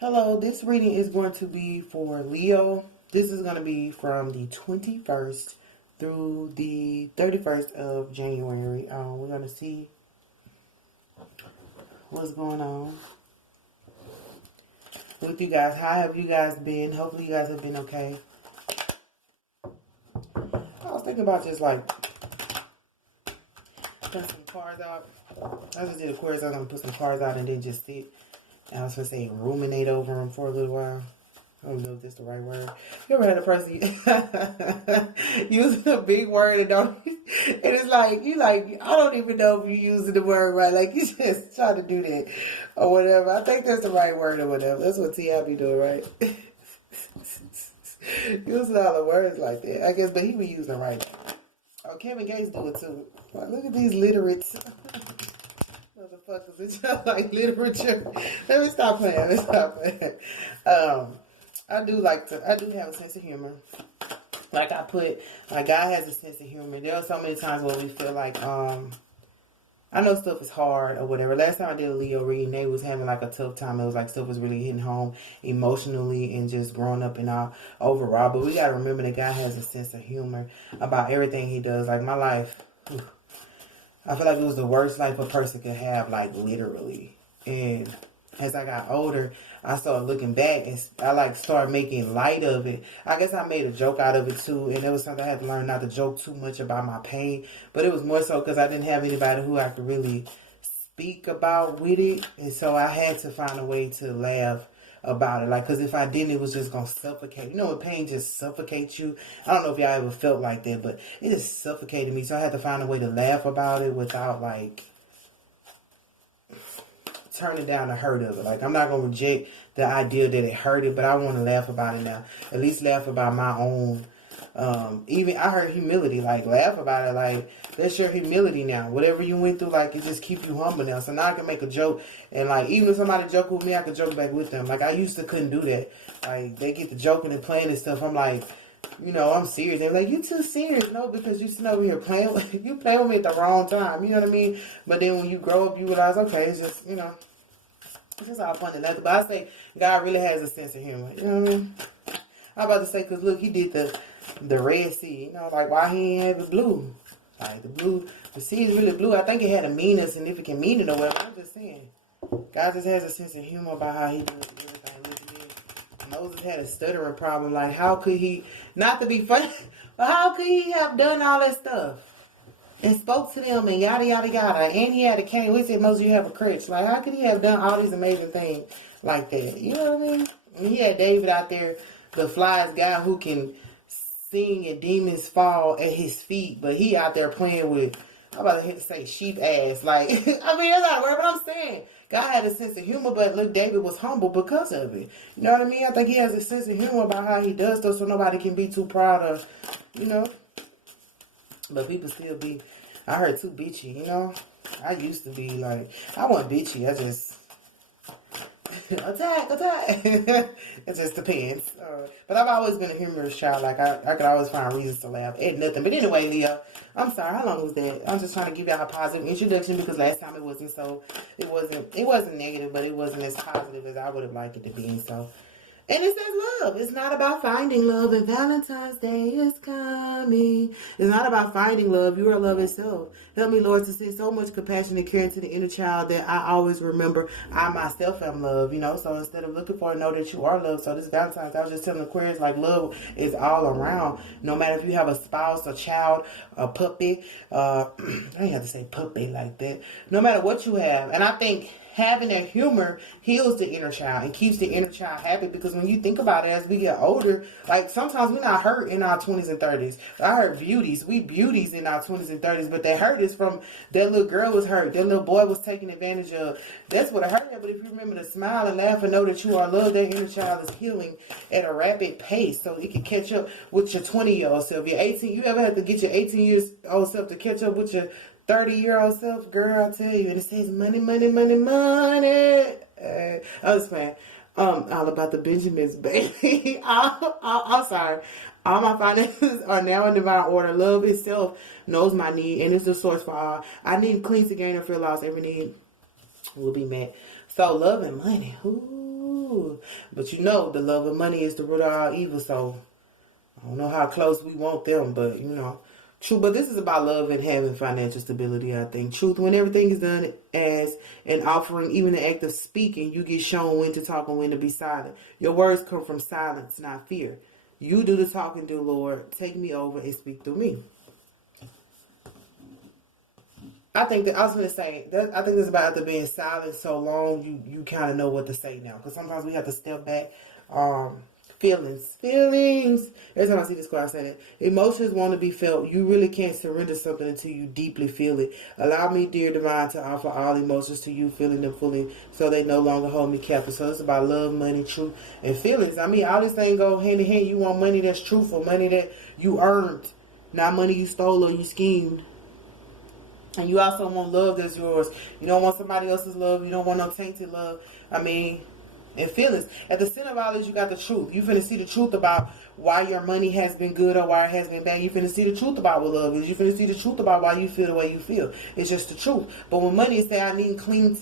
Hello, this reading is going to be for Leo. This is going to be from the 21st through the 31st of January. We're going to see what's going on with you guys. How have you guys been? Hopefully you guys have been okay. I was thinking about just like putting some cards out. I just did a quiz. I'm going to put some cards out and then just sit. I was going to say ruminate over them for a little while. I don't know if that's the right word. You ever had a person using a big word and don't, and it's like, I don't even know if you're using the word right. Like, you just try to do that or whatever. I think that's the right word or whatever. That's what T.I. be doing, right? Using all the words like that. I guess, but he be using them right. Oh, Kevin Gates do it too. Like, look at these literates. Motherfuckers, it's just like literature. Let me stop playing. I do have a sense of humor. Like God has a sense of humor. There are so many times where we feel like, I know stuff is hard or whatever. Last time I did a Leo reading, they was having like a tough time. It was like stuff was really hitting home emotionally and just growing up and all overall. But we got to remember that God has a sense of humor about everything he does. Like my life, I feel like it was the worst life a person could have, like literally. And as I got older, I started looking back and I like started making light of it. I guess I made a joke out of it too, and it was something I had to learn not to joke too much about my pain. But it was more so because I didn't have anybody who I could really speak about with it, and so I had to find a way to laugh about it. Like, because if I didn't, it was just gonna suffocate. You know when pain just suffocates you? I don't know if y'all ever felt like that, but it just suffocated me. So I had to find a way to laugh about it without like turning down the hurt of it. Like, I'm not gonna reject the idea that it hurted, but I want to laugh about it now. At least laugh about my own. Even I heard humility. Like, laugh about it. Like, that's your humility now. Whatever you went through, like, it just keep you humble now. So now I can make a joke, and like, even if somebody joke with me, I can joke back with them. Like, I used to couldn't do that. Like, they get to joking and playing and stuff. I'm like, you know, I'm serious. They're like, you too serious. No, because you sitting over here playing with, you play with me at the wrong time. You know what I mean? But then when you grow up, you realize, okay, it's just, you know, it's just all fun and nothing. But I say God really has a sense of humor. You know what I mean? I'm about to say, because look, he did the Red Sea. You know, like, why he ain't have it blue? Like, the sea is really blue. I think it had a significant meaning or whatever. I'm just saying. God just has a sense of humor about how he does everything. Moses had a stuttering problem. Like, how could he, not to be funny, but how could he have done all that stuff? And spoke to them and yada, yada, yada. And he had a cane. We said, Moses, you have a crutch. Like, how could he have done all these amazing things like that? You know what I mean? And he had David out there, the flies guy who can sing and demons fall at his feet. But he out there playing with, I'm about to say sheep ass. Like, I mean, that's not a word, but I'm saying. God had a sense of humor, but look, David was humble because of it. You know what I mean? I think he has a sense of humor about how he does stuff so nobody can be too proud of, you know. But people still be, I heard, too bitchy, you know. I used to be like, I wasn't bitchy. I just, attack. It just depends. But I've always been a humorous child. Like, I could always find reasons to laugh at nothing. But anyway, Leo, I'm sorry. How long was that? I'm just trying to give y'all a positive introduction because last time it wasn't negative, but it wasn't as positive as I would have liked it to be. So, and it says love. It's not about finding love, and Valentine's Day is coming. It's not about finding love. You are love itself. Help me, Lord, to send so much compassion and care into the inner child that I always remember I myself am love, you know. So instead of looking for it, know that you are love. So this Valentine's, I was just telling Aquarius, like, love is all around. No matter if you have a spouse, a child, a puppy. I didn't have to say puppy like that. No matter what you have. And I think having that humor heals the inner child and keeps the inner child happy, because when you think about it, as we get older, like, sometimes we're not hurt in our 20s and 30s. I heard beauties. We beauties in our 20s and 30s, but that hurt is from that little girl was hurt. That little boy was taken advantage of. That's what I hurt at. But if you remember to smile and laugh and know that you are loved, that inner child is healing at a rapid pace so it can catch up with your 20-year-old self. Your 18, you ever have to get your 18-year-old self to catch up with your 30-year-old self? Girl, I tell you. And it says money, money, money, money. I was playing. All about the Benjamins, baby. I'm sorry. All my finances are now in divine order. Love itself knows my need and is the source for all. I need clean to gain or feel lost. Every need will be met. So love and money. Ooh. Ooh. But you know, the love of money is the root of all evil. So I don't know how close we want them, but you know. True, but this is about love and having financial stability, I think. Truth, when everything is done as an offering, even the act of speaking, you get shown when to talk and when to be silent. Your words come from silence, not fear. You do the talking, dear Lord. Take me over and speak through me. I think that I was going to say that I think it's about after being silent so long, you kind of know what to say now. Because sometimes we have to step back. Feelings. Every time I see this quote, I say that emotions want to be felt. You really can't surrender something until you deeply feel it. Allow me, dear divine, to offer all emotions to you, feeling them fully, so they no longer hold me captive. So it's about love, money, truth, and feelings. I mean, all these things go hand in hand. You want money that's truthful, money that you earned, not money you stole or you schemed. And you also want love that's yours. You don't want somebody else's love. You don't want no tainted love. I mean, and feelings. At the center of all this, you got the truth. You finna see the truth about why your money has been good or why it has been bad. You finna see the truth about what love is. You finna see the truth about why you feel the way you feel. It's just the truth. But when money is say I need clean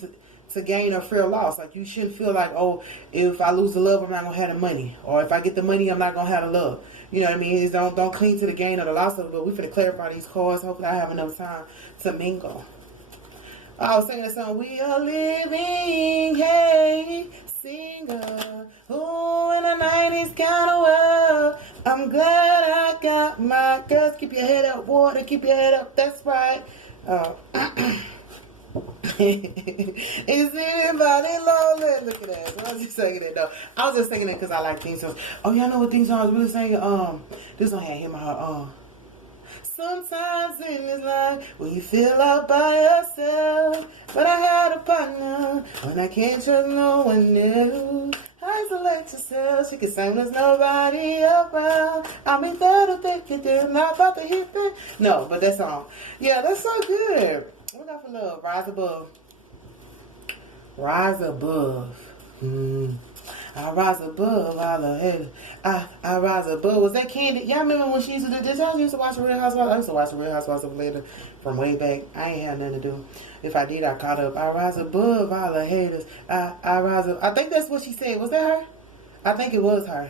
to gain or fear loss, like you shouldn't feel like, oh, if I lose the love, I'm not gonna have the money, or if I get the money, I'm not gonna have the love. You know what I mean? It's don't cling to the gain or the loss of it. But we finna clarify these cards. Hopefully, I have enough time to mingle. I was singing that song, we are living, hey, singer, who in the 90s kind of world. I'm glad I got my girls. Keep your head up, water, keep your head up, that's right. Is anybody lonely? Look at that. So I was just singing it though. I was just singing it because I like theme songs. Oh, y'all know what theme song I was really singing? This one had him or her, sometimes in this life when you feel all by yourself, but I had a partner when I can't trust no one else. Isolate yourself. She can sing when there's nobody around. I mean, that'll take you there. Not about to hit it. No, but that song. Yeah, that's so good. What got for love? Rise above. Rise above. I rise above all the haters. I rise above. Was that Candy? Y'all remember when she used to do this? Y'all used to watch the Real Housewives? I used to watch the Real Housewives of Atlanta from way back. I ain't had nothing to do. If I did, I caught up. I rise above all the haters. I rise up. I think that's what she said. Was that her? I think it was her.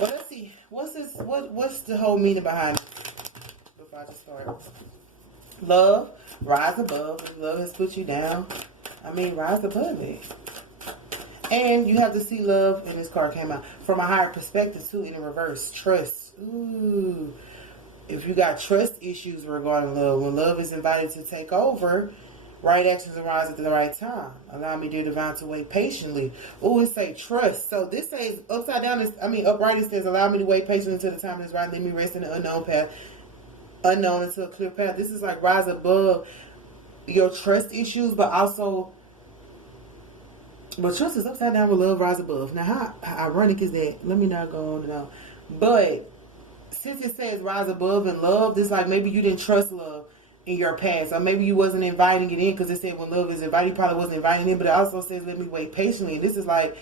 Well, let's see. What's this? What's the whole meaning behind it? Before I just start. Love. Rise above. If love has put you down, I mean, rise above it. And you have to see love, and this card came out, from a higher perspective, too, in the reverse. Trust. Ooh. If you got trust issues regarding love, when love is invited to take over, right actions arise at the right time. Allow me, dear divine, to wait patiently. Ooh, it say trust. So this says, upside down, upright, it says, allow me to wait patiently until the time is right. Let me rest in the unknown path. Unknown into a clear path. This is like rise above your trust issues, but also... But trust is upside down with love, rise above. Now, how ironic is that? Let me not go on and on. But since it says rise above in love, this like maybe you didn't trust love in your past. Or maybe you wasn't inviting it in because it said when love is invited, you probably wasn't inviting it in. But it also says let me wait patiently. And this is like,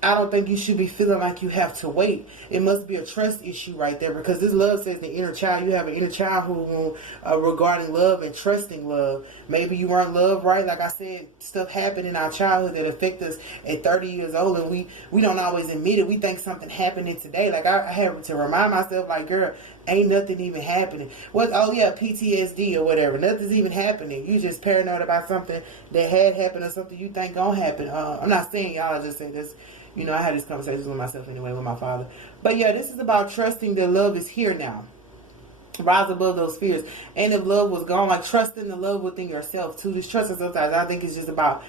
I don't think you should be feeling like you have to wait. It must be a trust issue right there, because this love says the inner child. You have an inner childhood regarding love and trusting love. Maybe you weren't loved right. Like I said, stuff happened in our childhood that affect us at 30 years old, and we don't always admit it. We think something happening today. Like I have to remind myself, like, girl, ain't nothing even happening. What? Oh yeah, PTSD or whatever. Nothing's even happening. You just paranoid about something that had happened or something you think gonna happen. I'm not saying y'all. I just say this. You know, I had these conversations with myself anyway, with my father. But yeah, this is about trusting that love is here now. Rise above those fears. And if love was gone, like trusting the love within yourself too. This trust is sometimes, I think it's just about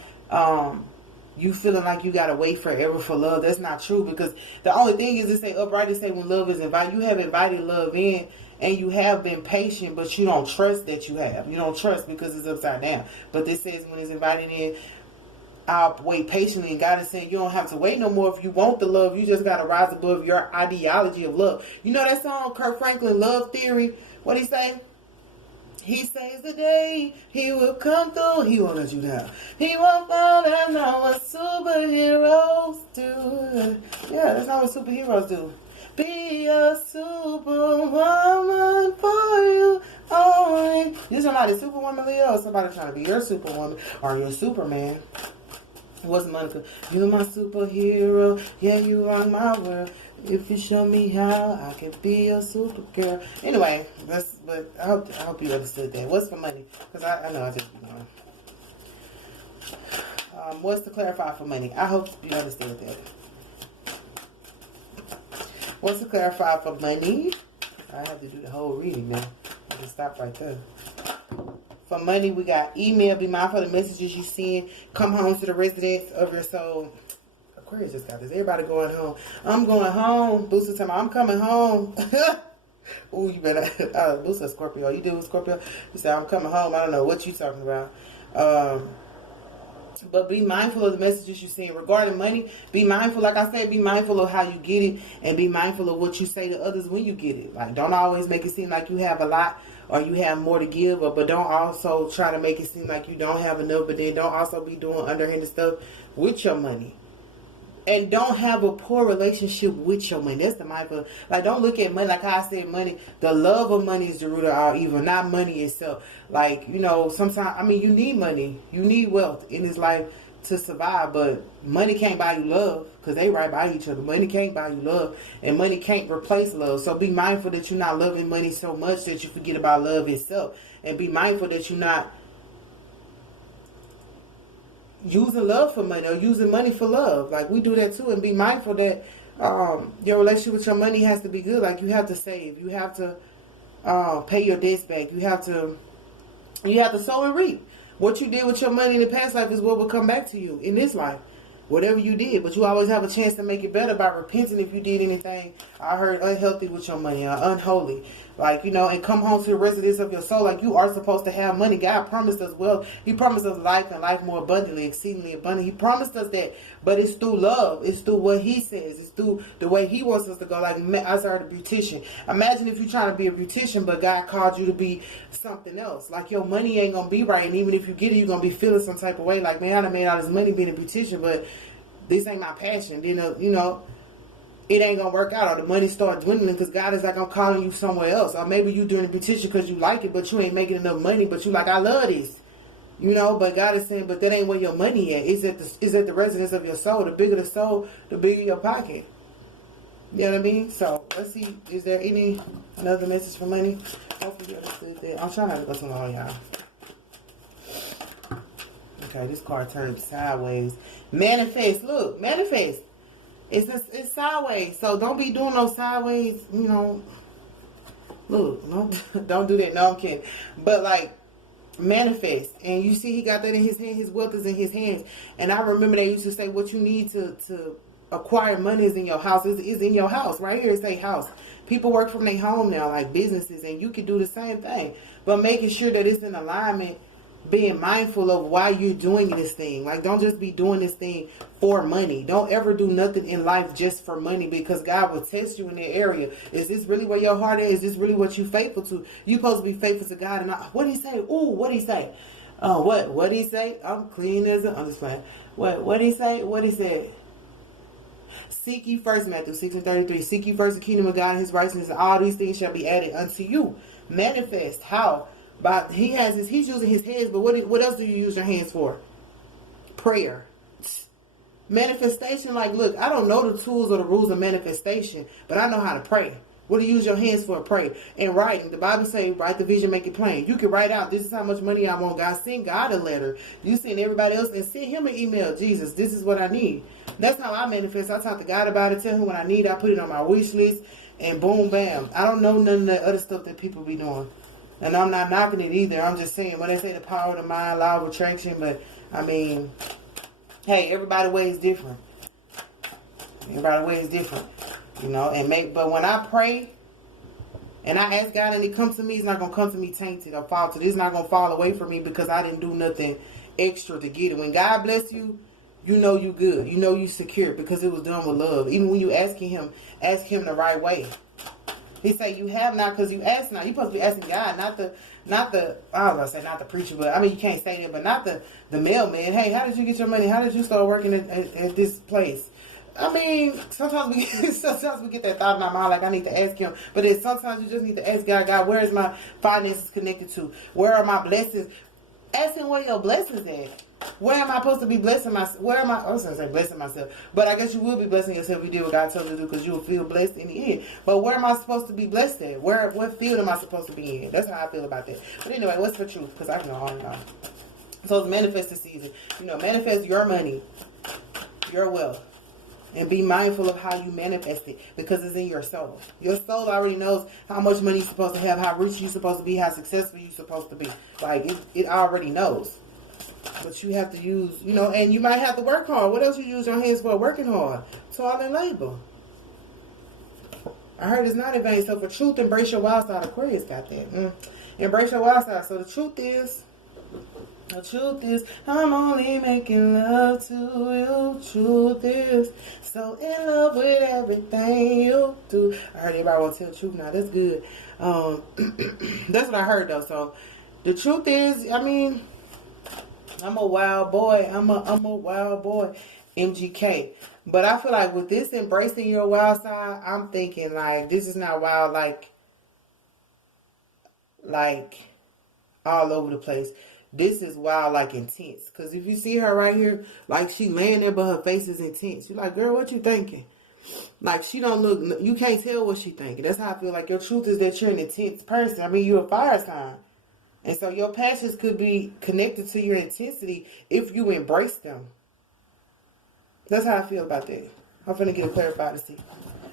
you feeling like you gotta wait forever for love. That's not true, because the only thing is to say upright, to say when love is invited, you have invited love in and you have been patient, but you don't trust that you have. You don't trust because it's upside down. But this says when it's invited in, I'll wait patiently, and God is saying you don't have to wait no more if you want the love. You just got to rise above your ideology of love. You know that song, Kirk Franklin, Love Theory? What he say? He says the day he will come through, he won't let you down. He won't fall down, know what superheroes do. Yeah, that's not what superheroes do. Be a superwoman for you only. You somebody superwoman, Leo, or somebody trying to be your superwoman or your Superman. What's Monica? You're my superhero. Yeah, you rock my world. If you show me how, I can be a super girl. Anyway, but I hope you understood that. What's for money? Because I know I just be going. What's to clarify for money? I hope you understood that. What's to clarify for money? I have to do the whole reading now. I can stop right there. For money, we got email. Be mindful of the messages you send. Come home to the residence of your soul. Aquarius just got this. Everybody going home. I'm going home. Booster time. I'm coming home. Ooh, you better. Booster Scorpio. You do with Scorpio? You say I'm coming home. I don't know what you talking about. But be mindful of the messages you send. Regarding money, be mindful, like I said, be mindful of how you get it, and be mindful of what you say to others when you get it. Like, don't always make it seem like you have a lot or you have more to give, but don't also try to make it seem like you don't have enough, but then don't also be doing underhanded stuff with your money. And don't have a poor relationship with your money. That's the mindful. Like, don't look at money. Like how I said, money, the love of money is the root of all evil, not money itself. Like, you know, sometimes, I mean, you need money. You need wealth in this life to survive. But money can't buy you love, because they right by each other. Money can't buy you love, and money can't replace love. So be mindful that you're not loving money so much that you forget about love itself. And be mindful that you're not using love for money or using money for love. Like, we do that too. And be mindful that your relationship with your money has to be good. Like, you have to save, you have to pay your debts back, you have to sow and reap. What you did with your money in the past life is what will come back to you in this life. Whatever you did, but you always have a chance to make it better by repenting if you did anything I heard unhealthy with your money or unholy. Like, you know, and come home to the residence of your soul. Like, you are supposed to have money. God promised us wealth. He promised us life and life more abundantly, exceedingly abundant. He promised us that, but it's through love. It's through what He says. It's through the way He wants us to go. Like, I started a beautician. Imagine if you're trying to be a beautician, but God called you to be something else. Like, your money ain't going to be right. And even if you get it, you're going to be feeling some type of way. Like, man, I done made all this money being a beautician, but this ain't my passion. Then, you know, it ain't gonna work out, or the money start dwindling because God is like, I'm calling you somewhere else. Or maybe you doing a beautician because you like it, but you ain't making enough money, but you like, I love this, you know. But God is saying, but that ain't where your money at. It's at the residence of your soul. The bigger the soul, the bigger your pocket. You know what I mean? So let's see, is there another message for money? Hopefully you understood that. I'm trying not to go too long, y'all. Okay, this card turned sideways. Manifest. Look, manifest. It's sideways. So don't be doing those sideways, you know. Look, no, don't do that. No, I'm kidding. But like, manifest. And you see he got that in his hand. His wealth is in his hands. And I remember they used to say what you need to acquire money is in your house. Is in your house. Right here it say house. People work from their home now, like businesses, and you can do the same thing. But making sure that it's in alignment, being mindful of why you're doing this thing. Like, don't just be doing this thing for money. Don't ever do nothing in life just for money, because God will test you in that area. Is this really where your heart is? Is this really what you're faithful to? You're supposed to be faithful to God. And what did He say? Ooh, what did He say? What did He say? I'm clean as I'm just playing. What did He say? What He said? Seek ye first, Matthew 6:33. Seek ye first the kingdom of God and His righteousness, and all these things shall be added unto you. Manifest. How? But he's using his hands, but what else do you use your hands for? Prayer. Manifestation, like, look, I don't know the tools or the rules of manifestation, but I know how to pray. What do you use your hands for? Pray. And writing. The Bible says, write the vision, make it plain. You can write out, this is how much money I want. God, send God a letter. You send everybody else and send Him an email. Jesus, this is what I need. That's how I manifest. I talk to God about it, tell Him what I need. I put it on my wish list, and boom, bam. I don't know none of the other stuff that people be doing. And I'm not knocking it either. I'm just saying, when they say the power of the mind, law of attraction, but I mean, hey, everybody's way is different. Everybody's way is different, you know. But when I pray and I ask God and He comes to me, He's not gonna come to me tainted or faulted. It's not gonna fall away from me because I didn't do nothing extra to get it. When God bless you, you know you good. You know you secure because it was done with love. Even when you ask Him the right way. He say you have not because you ask not. You supposed to be asking God, not the I was gonna say not the preacher, but I mean you can't say that, but not the mailman. Hey, how did you get your money? How did you start working at this place? I mean, sometimes we get that thought in our mind like I need to ask Him, but then sometimes you just need to ask God, where is my finances connected to? Where are my blessings? Ask Him where your blessings at. Where am I supposed to be blessing myself? Where am I was going to say blessing myself. But I guess you will be blessing yourself if you did what God told you to do, because you will feel blessed in the end. But where am I supposed to be blessed at? What field am I supposed to be in? That's how I feel about that. But anyway, what's the truth? Because I can go on and on. So it's manifest this season. Manifest your money, your wealth. And be mindful of how you manifest it, because it's in your soul. Your soul already knows how much money you're supposed to have, how rich you're supposed to be, how successful you're supposed to be. Like, it already knows. But you have to use, and you might have to work hard. What else you use your hands for? Working hard. Toil and labor. I heard it's not in vain. So for truth, embrace your wild side. Aquarius got that. Embrace your wild side. So the truth is, I'm only making love to you. Truth is, so in love with everything you do. I heard everybody want to tell the truth now. That's good. That's what I heard though. So the truth is, I'm a wild boy. I'm a wild boy. MGK. But I feel like with this embracing your wild side, I'm thinking like this is not wild like all over the place. This is wild, like intense. Because if you see her right here, like she laying there, but her face is intense. You're like, girl, what you thinking? Like she don't look, you can't tell what she thinking. That's how I feel like your truth is that you're an intense person. You're a fire sign. And so your passions could be connected to your intensity if you embrace them. That's how I feel about that. I'm finna get a clarified to see.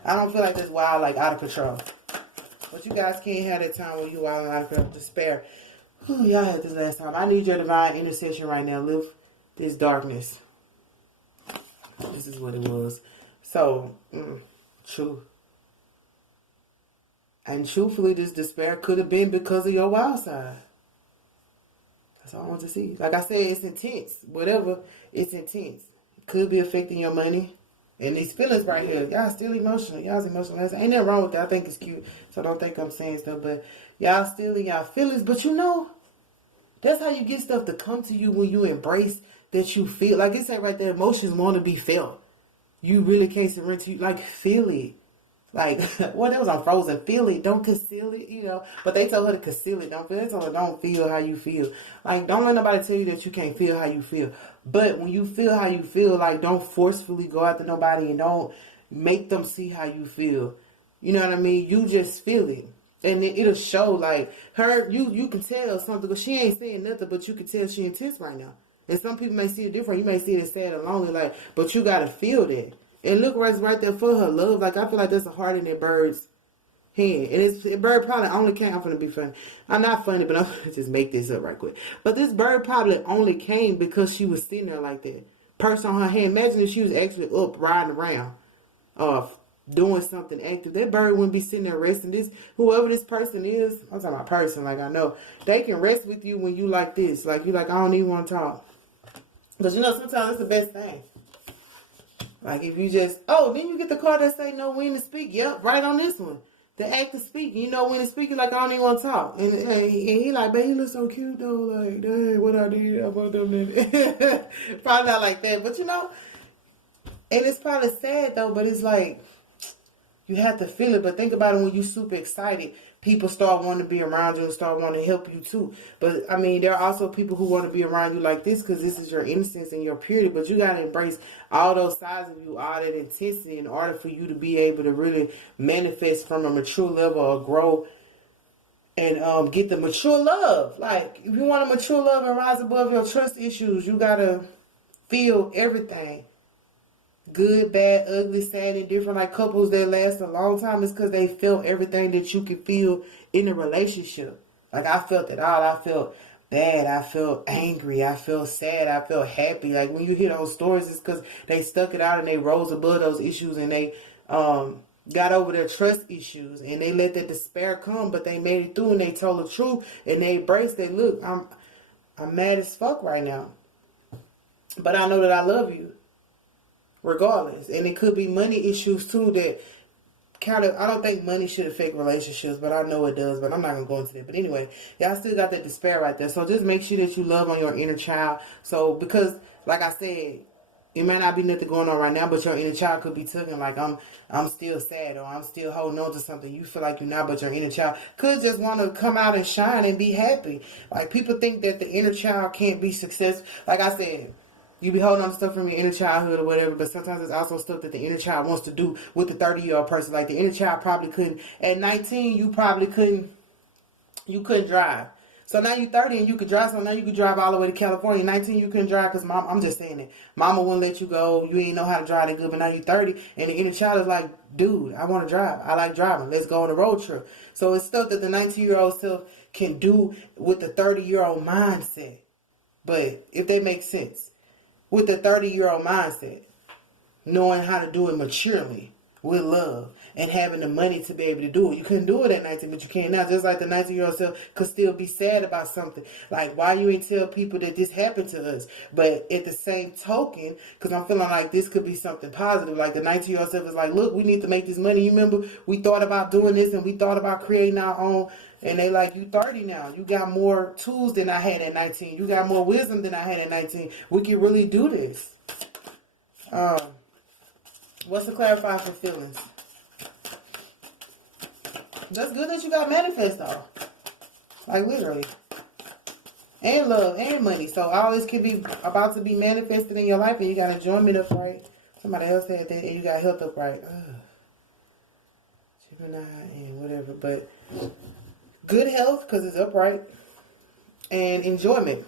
I don't feel like this wild, like out of control. But you guys can't have that time when you wild and out of control. Despair. Y'all had this last time. I need your divine intercession right now. Lift this darkness. This is what it was. So, true. And truthfully, this despair could have been because of your wild side. That's all I want to see. Like I said, it's intense. Whatever, it's intense. It could be affecting your money. And these feelings right here, y'all still emotional. Y'all's emotional. Ain't nothing wrong with that. I think it's cute. So don't think I'm saying stuff. But y'all still in y'all feelings. But that's how you get stuff to come to you when you embrace that you feel. Like it said right there, emotions want to be felt. You really can't surrender to you. Like, feel it. Like, that was on Frozen. Feel it. Don't conceal it, But they told her to conceal it. They told her don't feel how you feel. Like, don't let nobody tell you that you can't feel how you feel. But when you feel how you feel, like, don't forcefully go after nobody and don't make them see how you feel. You know what I mean? You just feel it. And it'll show, like, her, you can tell something, because she ain't saying nothing, but you can tell she intense right now. And some people may see it different. You may see it as sad and lonely, like, but you got to feel that. And look right there for her love. Like, I feel like there's a heart in that bird's hand. And the bird probably only came, I'm going to be funny. I'm not funny, but I'm going to just make this up right quick. But this bird probably only came because she was sitting there like that. Purse on her hand. Imagine if she was actually up riding around, doing something active. That bird wouldn't be sitting there resting. Whoever this person is, I'm talking about person, like I know, they can rest with you when you like this. Like, you like, I don't even want to talk. Because, sometimes it's the best thing. Like, if you just, then you get the card that say know when to speak. Yep, right on this one. The act of speaking. You know when to speak, you're like, I don't even want to talk. And he like, babe, you look so cute, though. Like, dang, what I did about them. Probably not like that. But, and it's probably sad, though, but it's like, you have to feel it. But think about it when you're super excited. People start wanting to be around you and start wanting to help you too. But, there are also people who want to be around you like this because this is your innocence and your purity. But you got to embrace all those sides of you, all that intensity in order for you to be able to really manifest from a mature level or grow and get the mature love. Like, if you want a mature love and rise above your trust issues, you got to feel everything. Good, bad, ugly, sad, and different. Like couples that last a long time is because they felt everything that you could feel in a relationship. Like, I felt it all. I felt bad. I felt angry. I felt sad. I felt happy. Like, when you hear those stories, it's because they stuck it out and they rose above those issues and they got over their trust issues and they let that despair come, but they made it through and they told the truth and they embraced it. Look, I'm mad as fuck right now, but I know that I love you. Regardless. And it could be money issues too that I don't think money should affect relationships, but I know it does, but I'm not going to go into that. But anyway, y'all still got that despair right there. So just make sure that you love on your inner child. So, because, like I said, it may not be nothing going on right now, but your inner child could be tugging like I'm still sad, or I'm still holding on to something. You feel like you're not, but your inner child could just want to come out and shine and be happy. Like, people think that the inner child can't be successful. Like I said, you be holding on to stuff from your inner childhood or whatever, but sometimes it's also stuff that the inner child wants to do with the 30-year-old person. Like, the inner child probably couldn't. At 19, you probably couldn't. You couldn't drive. So now you're 30 and you could drive. So now you could drive all the way to California. 19, you couldn't drive because mom, I'm just saying it. Mama wouldn't let you go. You ain't know how to drive that good. But now you're 30 and the inner child is like, dude, I want to drive. I like driving. Let's go on a road trip. So it's stuff that the 19-year-old self can do with the 30-year-old mindset. But if that makes sense, with the 30-year-old mindset, knowing how to do it maturely, with love, and having the money to be able to do it. You couldn't do it at 19, but you can now. Just like the 19-year-old self could still be sad about something. Like, why you ain't tell people that this happened to us? But at the same token, because I'm feeling like this could be something positive. Like, the 19-year-old self is like, look, we need to make this money. You remember, we thought about doing this, and we thought about creating our own. And they like, you 30 now. You got more tools than I had at 19. You got more wisdom than I had at 19. We can really do this. What's to clarify for feelings? That's good that you got manifest, though. Like, literally. And love and money. So all this can be about to be manifested in your life, and you got enjoyment upright. Somebody else said that, and you got health upright. Gemini and whatever. But good health, because it's upright. And enjoyment.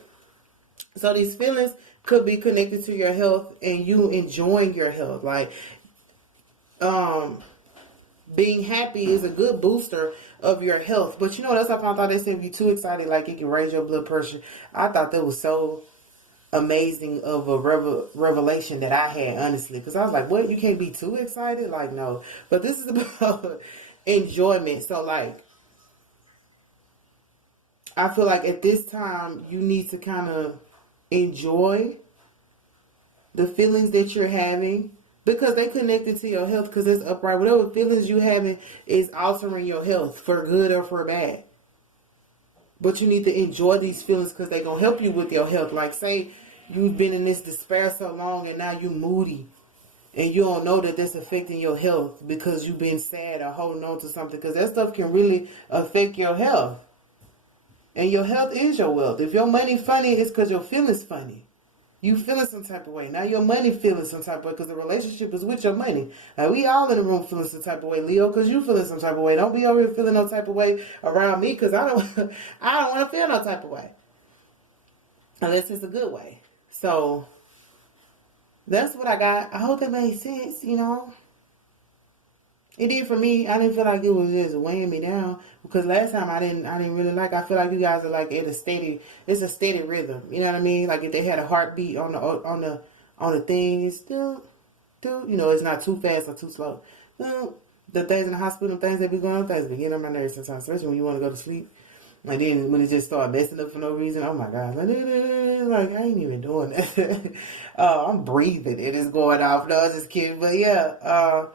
So these feelings could be connected to your health and you enjoying your health. Like, being happy is a good booster of your health. But you know, that's how I thought they said if you're too excited, like, it can raise your blood pressure. I thought that was so amazing of a revelation that I had, honestly. Because I was like, what? You can't be too excited? Like, no. But this is about enjoyment. So, like, I feel like at this time, you need to kind of enjoy the feelings that you're having. Because they connected to your health, because it's upright. Whatever feelings you having is altering your health for good or for bad. But you need to enjoy these feelings because they're going to help you with your health. Like, say you've been in this despair so long and now you're moody. And you don't know that that's affecting your health because you've been sad or holding on to something. Because that stuff can really affect your health. And your health is your wealth. If your money funny, it's because your feelings funny. You feeling some type of way. Now your money feeling some type of way because the relationship is with your money. Now we all in the room feeling some type of way, Leo, because you feeling some type of way. Don't be over here feeling no type of way around me because I don't want to feel no type of way. Unless it's a good way. So that's what I got. I hope that made sense, you know. It did for me. I didn't feel like it was just weighing me down because last time I didn't really like. I feel like you guys are like at a steady. It's a steady rhythm. You know what I mean? Like if they had a heartbeat on the thing, it's still, you know, it's not too fast or too slow. The things in the hospital, things that be going on, things be getting on my nerves sometimes, especially when you want to go to sleep. And then when it just start messing up for no reason, oh my God, like I ain't even doing that. I'm breathing. It is going off. No, I was just kidding. But yeah,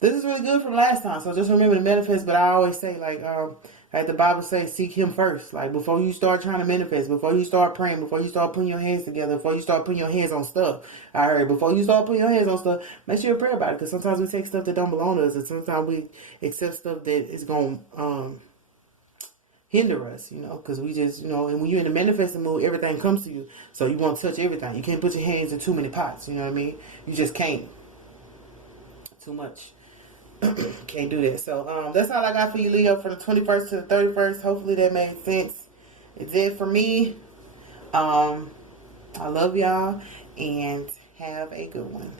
this is really good from last time. So just remember to manifest. But I always say, like the Bible says, seek Him first. Like before you start trying to manifest, before you start praying, before you start putting your hands together, before you start putting your hands on stuff. I heard before you start putting your hands on stuff, make sure you pray about it. Because sometimes we take stuff that don't belong to us, and sometimes we accept stuff that is going to hinder us, you know, because we just, you know, and when you're in the manifesting mood, everything comes to you. So you want to touch everything. You can't put your hands in too many pots, you know what I mean? You just can't. Too much. Can't do that. So that's all I got for you, Leo, from the 21st to the 31st. Hopefully that made sense. It did for me. I love y'all and have a good one.